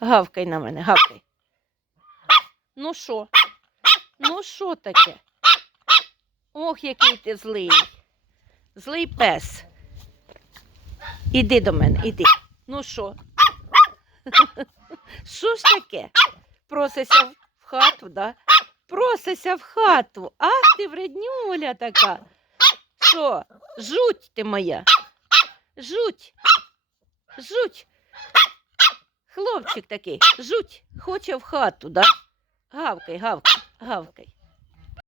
Гавкай на мене, гавкай. Ну що? Ну що таке? Ох, який ти злий. Злий пес. Іди до мене, іди. Ну що? Що ж таке? Просися в хату, да? Просися в хату. Ах ти вреднюля така. Що? Жуть ти моя. Жуть. Жуть. Хлопчик такий. Жуть. Хоче в хату, да? Гавкай, гавкай, гавкай.